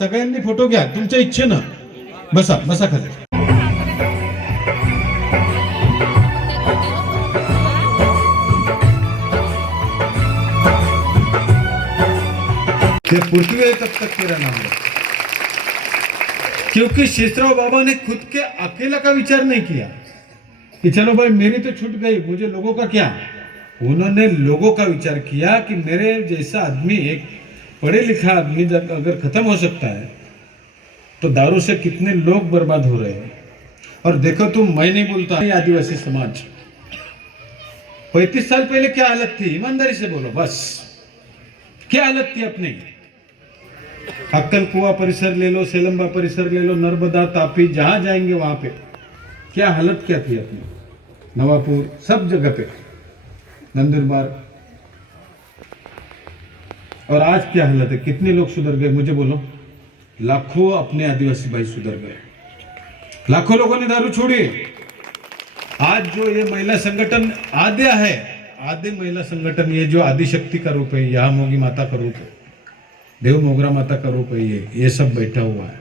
सगळ्यांनी फोटो घ्या तुमच्या इच्छेनं. बसा बसा खाली. ये पृथ्वी है तब तक तेरा नाम है, क्योंकि शेषराव बाबा ने खुद के अकेला का विचार नहीं किया कि चलो भाई मेरी तो छूट गई, मुझे लोगों का क्या. उन्होंने लोगों का विचार किया कि मेरे जैसा आदमी, एक पढ़े लिखा आदमी जब अगर खत्म हो सकता है तो दारू से कितने लोग बर्बाद हो रहे हैं. और देखो तुम, मैं नहीं बोलता, आदिवासी समाज 35 साल पहले क्या हालत थी, ईमानदारी से बोलो बस, क्या हालत थी अपनी. अक्कल कुआ परिसर ले लो, सेलम्बा परिसर ले लो, नर्मदा तापी, जहां जाएंगे वहां पे क्या हालत क्या थी अपनी. नवापुर, सब जगह पे, नंदुरबार. और आज क्या हालत है, कितने लोग सुधर गए मुझे बोलो. लाखों अपने आदिवासी भाई सुधर गए, लाखों लोगों ने दारू छोड़ी. आज जो ये महिला संगठन आद्या है, आदि महिला संगठन, ये जो आदिशक्ति का रूप है, यहाँ मोगी माता का रूप है, देव मोगरा माता का रूप है, ये सब बैठा हुआ है.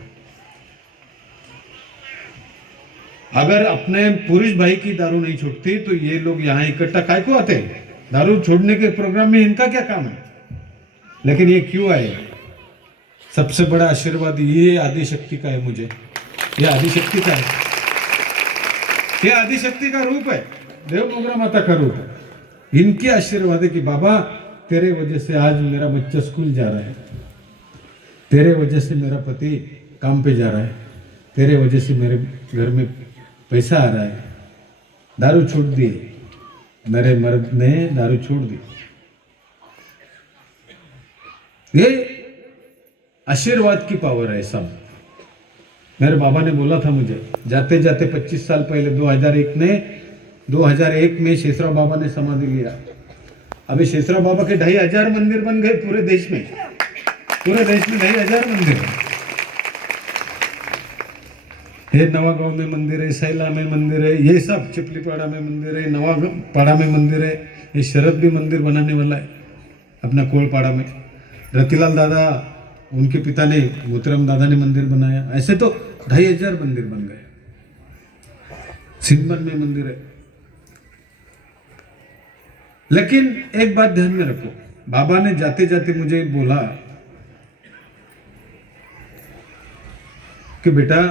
अगर अपने पुरुष भाई की दारू नहीं छूटती तो ये लोग यहाँ इकट्ठा काय को आते. दारू छोड़ने के प्रोग्राम में इनका क्या काम है, लेकिन ये क्यों आए. सबसे बड़ा आशीर्वाद ये आदिशक्ति का है. मुझे ये आदिशक्ति का है, ये आदिशक्ति का रूप है, देव मोगरा माता का रूप है. इनकी आशीर्वाद है कि बाबा तेरे वजह से आज मेरा बच्चा स्कूल जा रहा है, तेरे वजह से मेरा पति काम पे जा रहा है, तेरे वजह से मेरे घर में पैसा आ रहा है. दारू छूट दी, मेरे मर्द ने दारू छोड़ दी. ये आशीर्वाद की पावर है सब. मेरे बाबा ने बोला था मुझे जाते जाते 25 साल पहले 2001 में शेषराव बाबा ने समाधि लिया. अभी शेषराव बाबा के 2500 मंदिर बन गए पूरे देश में, पूरे देश में 2500 मंदिर. ये नवागांव में मंदिर है, सैला में मंदिर है, ये सब चिपलीपाड़ा में मंदिर है, नवापाड़ा में मंदिर है. ये शरद भी मंदिर बनाने वाला है अपना कोलपाड़ा में. रतिलाल दादा, उनके पिता ने, मोतीराम दादा ने मंदिर बनाया. ऐसे तो 2500 मंदिर बन गए. सिंधवन में मंदिर है. लेकिन एक बात ध्यान में रखो, बाबा ने जाते जाते मुझे बोला कि बेटा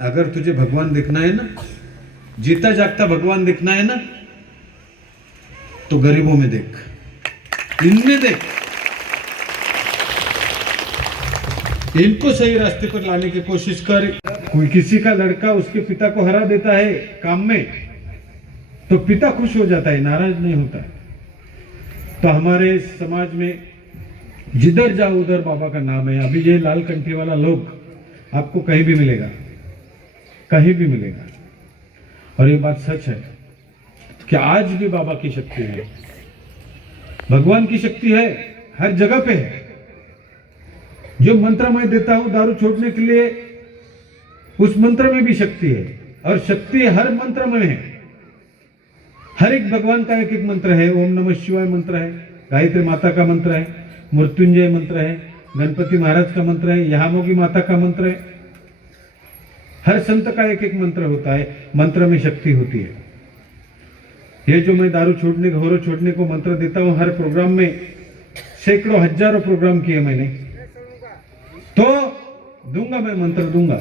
अगर तुझे भगवान देखना है ना, जीता जागता भगवान देखना है ना, तो गरीबों में देख, इनमें देख. इनको सही रास्ते पर लाने की कोशिश कर. कोई किसी का लड़का उसके पिता को हरा देता है काम में तो पिता खुश हो जाता है, नाराज नहीं होता है. तो हमारे समाज में जिधर जाओ उधर बाबा का नाम है. अभी ये लाल कंठी वाला लोग आपको कहीं भी मिलेगा, कहीं भी मिलेगा. और ये बात सच है कि आज भी बाबा की शक्ति है, भगवान की शक्ति है, हर जगह पे है. जो मंत्र मैं देता हूं दारू छोड़ने के लिए, उस मंत्र में भी शक्ति है. और शक्ति हर मंत्र में है. हर एक भगवान का एक एक मंत्र है. ओम नमः शिवाय मंत्र है, गायत्री माता का मंत्र है, मृत्युंजय मंत्र है, गणपति महाराज का मंत्र है, यामोगी माता का मंत्र है. हर संत का एक एक मंत्र होता है, मंत्र में शक्ति होती है. ये जो मैं दारू छोड़ने, घोरो छोड़ने को मंत्र देता हूं, हर प्रोग्राम में सैकड़ों हजारों प्रोग्राम किए मैंने, तो दूंगा मैं मंत्र दूंगा.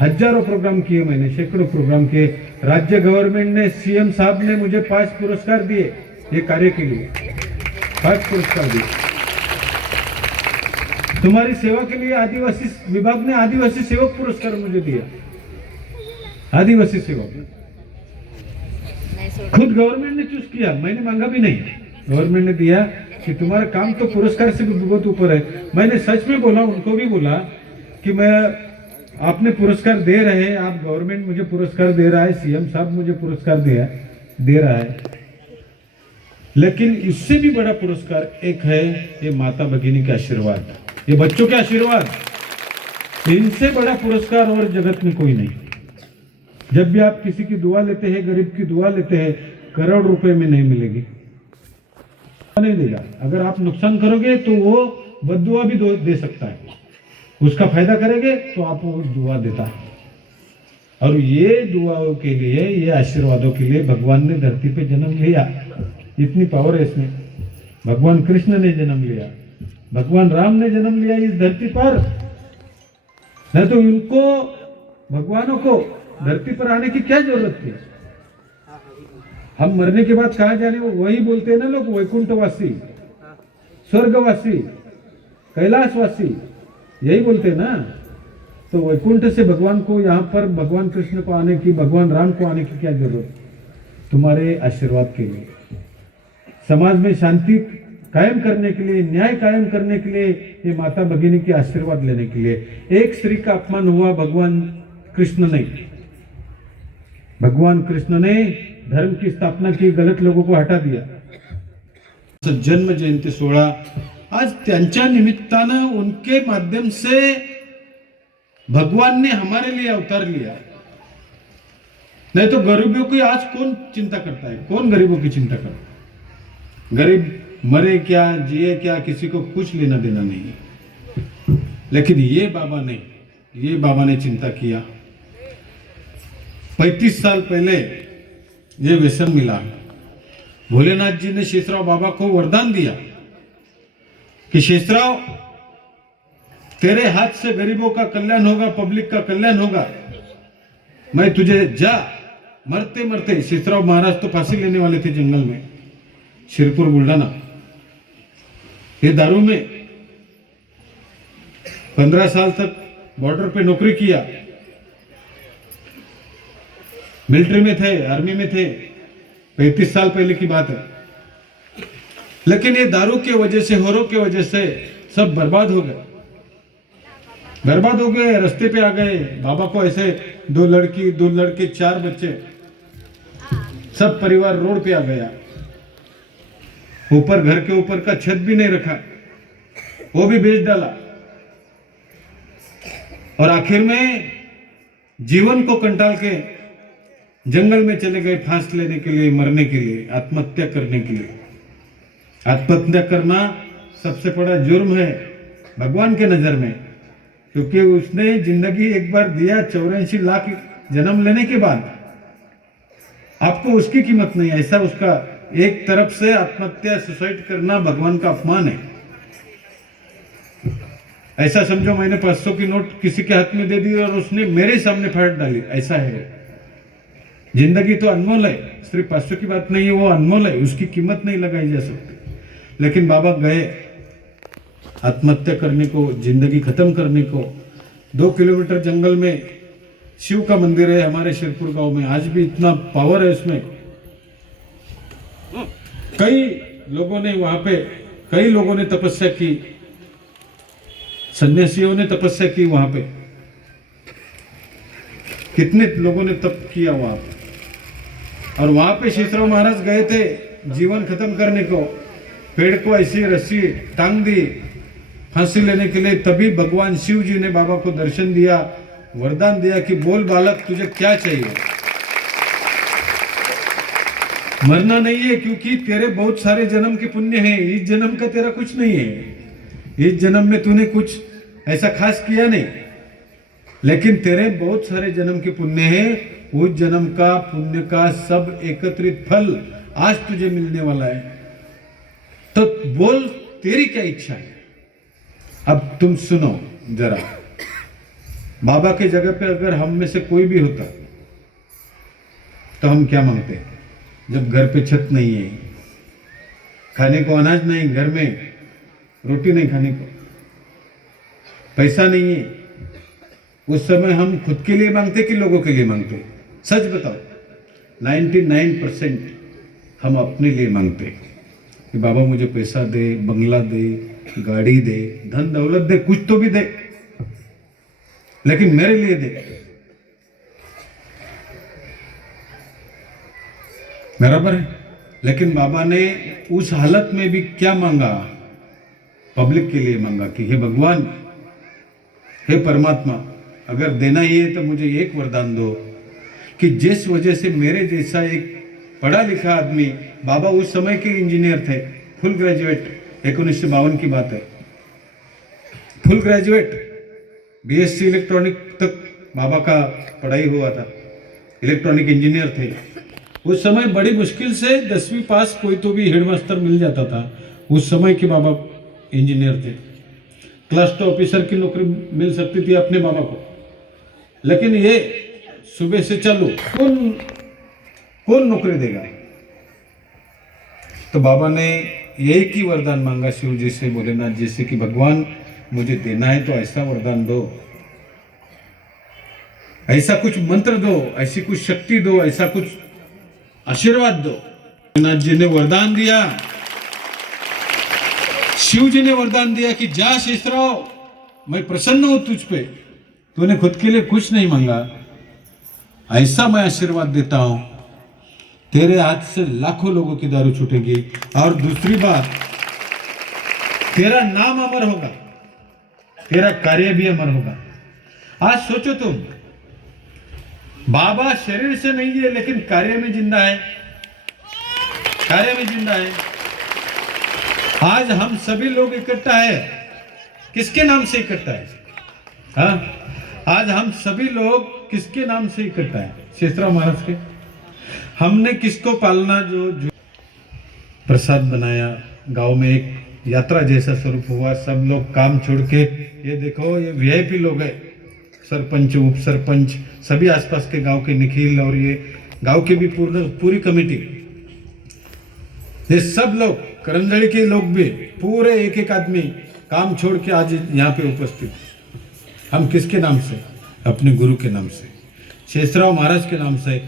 हजारों प्रोग्राम किए मैंने, सैकड़ों प्रोग्राम किए. राज्य गवर्नमेंट ने, सीएम साहब ने मुझे 5 पुरस्कार दिए ये कार्य के लिए, 5 पुरस्कार दिए. तुम्हारी सेवा के लिए आदिवासी विभाग ने आदिवासी सेवक पुरस्कार मुझे दिया. आदिवासी सेवक खुद गवर्नमेंट ने चूज किया, मैंने मांगा भी नहीं. गवर्नमेंट ने दिया कि तुम्हारा काम तो पुरस्कार से भी बहुत ऊपर है. मैंने सच में बोला, उनको भी बोला कि मैं, आपने पुरस्कार दे रहे हैं, आप गवर्नमेंट मुझे पुरस्कार दे रहा है, सीएम साहब मुझे पुरस्कार दे रहा है, लेकिन इससे भी बड़ा पुरस्कार एक है, ये माता भगिनी के आशीर्वाद, ये बच्चों के आशीर्वाद. इनसे बड़ा पुरस्कार और जगत में कोई नहीं. जब भी आप किसी की दुआ लेते हैं, गरीब की दुआ लेते हैं, करोड़ रुपए में नहीं मिलेगी, नहीं देगा. अगर आप नुकसान करोगे तो वो बद्दुआ भी दे सकता है. उसका फायदा करेंगे तो आपको दुआ देता है। और ये दुआओं के लिए, ये आशीर्वादों के लिए भगवान ने धरती पे जन्म लिया। इतनी पावर है इसमें। भगवान कृष्ण ने जन्म लिया, भगवान राम ने जन्म लिया इस धरती पर। नहीं तो इनको, भगवानों को धरती पर आने की क्या जरूरत थी? हम मरने के बाद कहाँ जाने, वही बोलते हैं ना लोग, वैकुंठवासी, स्वर्गवासी, कैलाशवासी, यही बोलते हैं ना। तो वैकुंठ से भगवान को, यहाँ पर भगवान कृष्ण को आने की, भगवान राम को आने की क्या जरूरत? तुम्हारे आशीर्वाद के लिए, समाज में शांति कायम करने के लिए, न्याय कायम करने के लिए, ये माता भगिनी के आशीर्वाद लेने के लिए। एक स्त्री का अपमान हुआ, भगवान कृष्ण ने, भगवान कृष्ण ने धर्म की स्थापना की, गलत लोगों को हटा दिया। जन्म जयंती 16 आज त्यांच्या निमित्तानं, उनके माध्यम से भगवान ने हमारे लिए अवतार लिया। नहीं तो गरीबों की आज कौन चिंता करता है? कौन गरीबों की चिंता करता है? गरीब मरे क्या, जिए क्या, किसी को कुछ लेना देना नहीं है। लेकिन ये बाबा ने चिंता किया। 35 साल पहले ये व्यसन मिला। भोलेनाथ जी ने शेषराव बाबा को वरदान दिया कि शेषराव, तेरे हाथ से गरीबों का कल्याण होगा, पब्लिक का कल्याण होगा। मैं तुझे, जा, मरते मरते, शेषराव महाराज तो फांसी लेने वाले थे जंगल में, शिरपुर बुल्ढाना। ये दारू में 15 साल तक बॉर्डर पे नौकरी किया, मिलिट्री में थे, आर्मी में थे, 35 साल पहले की बात है। लेकिन ये दारू के वजह से, होरों के वजह से सब बर्बाद हो गए, रास्ते पे आ गए। बाबा को ऐसे 2 लड़की, 2 लड़के, 4 बच्चे, सब परिवार रोड पे आ गया। ऊपर, घर के ऊपर का छत भी नहीं रखा, वो भी बेच डाला। और आखिर में जीवन को कंटाल के जंगल में चले गए, फांस लेने के लिए, मरने के लिए, आत्महत्या करने के लिए। आत्महत्या करना सबसे बड़ा जुर्म है भगवान के नजर में, क्योंकि उसने जिंदगी एक बार दिया, 84 लाख जन्म लेने के बाद आपको उसकी कीमत नहीं है। ऐसा उसका एक तरफ से आत्महत्या, सुसाइड करना भगवान का अपमान है। ऐसा समझो मैंने 500 की नोट किसी के हाथ में दे दी और उसने मेरे सामने फाड़ डाली, ऐसा है। जिंदगी तो अनमोल है, सिर्फ 500 की बात नहीं है, वो अनमोल है, उसकी कीमत नहीं लगाई जा सकती। लेकिन बाबा गए आत्महत्या करने को, जिंदगी खत्म करने को। 2 किलोमीटर जंगल में शिव का मंदिर है हमारे शिरपुर गांव में, आज भी इतना पावर है उसमें। कई लोगों ने वहां पे, कई लोगों ने तपस्या की, सन्यासियों ने तपस्या की वहां पे, कितने लोगों ने तप किया वहां पे। और वहां पे शेषराव महाराज गए थे जीवन खत्म करने को, पेड़ को ऐसी रस्सी टांग दी फांसी लेने के लिए। तभी भगवान शिव जी ने बाबा को दर्शन दिया, वरदान दिया कि बोल बालक, तुझे क्या चाहिए? मरना नहीं है, क्योंकि तेरे बहुत सारे जन्म के पुण्य हैं, इस जन्म का तेरा कुछ नहीं है। इस जन्म में तूने कुछ ऐसा खास किया नहीं, लेकिन तेरे बहुत सारे जन्म के पुण्य हैं। उस जन्म का पुण्य का सब एकत्रित फल आज तुझे मिलने वाला है। तो बोल, तेरी क्या इच्छा है? अब तुम सुनो जरा, बाबा के जगह पे अगर हम में से कोई भी होता तो हम क्या मांगते? जब घर पे छत नहीं है, खाने को अनाज नहीं, घर में रोटी नहीं खाने को, पैसा नहीं है, उस समय हम खुद के लिए मांगते कि लोगों के लिए मांगते? सच बताओ, 99% हम अपने लिए मांगते कि बाबा मुझे पैसा दे, बंगला दे, गाड़ी दे, धन दौलत दे, कुछ तो भी दे, लेकिन मेरे लिए दे। बराबर है। लेकिन बाबा ने उस हालत में भी क्या मांगा? पब्लिक के लिए मांगा कि हे भगवान, हे परमात्मा, अगर देना ही है तो मुझे एक वरदान दो कि जिस वजह से मेरे जैसा एक पढ़ा लिखा आदमी, बाबा उस समय के इंजीनियर थे, फुल ग्रेजुएट, 1952 की बात है, फुल ग्रेजुएट, बीएससी इलेक्ट्रॉनिक तक बाबा का पढ़ाई हुआ था, इलेक्ट्रॉनिक इंजीनियर थे। उस समय बड़ी मुश्किल से 10वीं पास कोई तो भी हेडमास्टर मिल जाता था। उस समय के बाबा इंजीनियर थे, क्लस्टर ऑफिसर की नौकरी मिल सकती थी अपने बाबा को, लेकिन ये सुबह से चालू कौन नौकरी देगा। तो बाबा ने एक ही वरदान मांगा शिव जी से, भोलेनाथ जी से कि भगवान मुझे देना है तो ऐसा वरदान दो, ऐसा कुछ मंत्र दो, ऐसी कुछ शक्ति दो, ऐसा कुछ आशीर्वाद दो। भोलेनाथ जी ने वरदान दिया, शिव जी ने वरदान दिया कि जा शेषराव, मैं प्रसन्न हूं तुझ पे, तूने खुद के लिए कुछ नहीं मांगा, ऐसा मैं आशीर्वाद देता हूं, तेरे हाथ से लाखों लोगों की दारू छूटेगी। और दूसरी बात, तेरा नाम अमर होगा, तेरा कार्य भी अमर होगा। आज सोचो तुम, बाबा शरीर से नहीं है लेकिन कार्य में जिंदा है, कार्य में जिंदा है। आज हम सभी लोग इकट्ठा है, किसके नाम से इकट्ठा है? हाँ, आज हम सभी लोग किसके नाम से इकट्ठा है? शेषराव महाराज के। हमने किसको पालना, जो प्रसाद बनाया, गांव में एक यात्रा जैसा स्वरूप हुआ, सब लोग काम छोड़ के, ये देखो ये वीआईपी लोग हैं, सरपंच, उप सरपंच, सभी आसपास के गांव के निखिल, और ये गांव की भी पूरी कमेटी, ये सब लोग, करंजड़ी के लोग भी, पूरे एक एक आदमी काम छोड़ के आज यहाँ पे उपस्थित। हम किसके नाम से? अपने गुरु के नाम से, शेषराव महाराज के नाम से।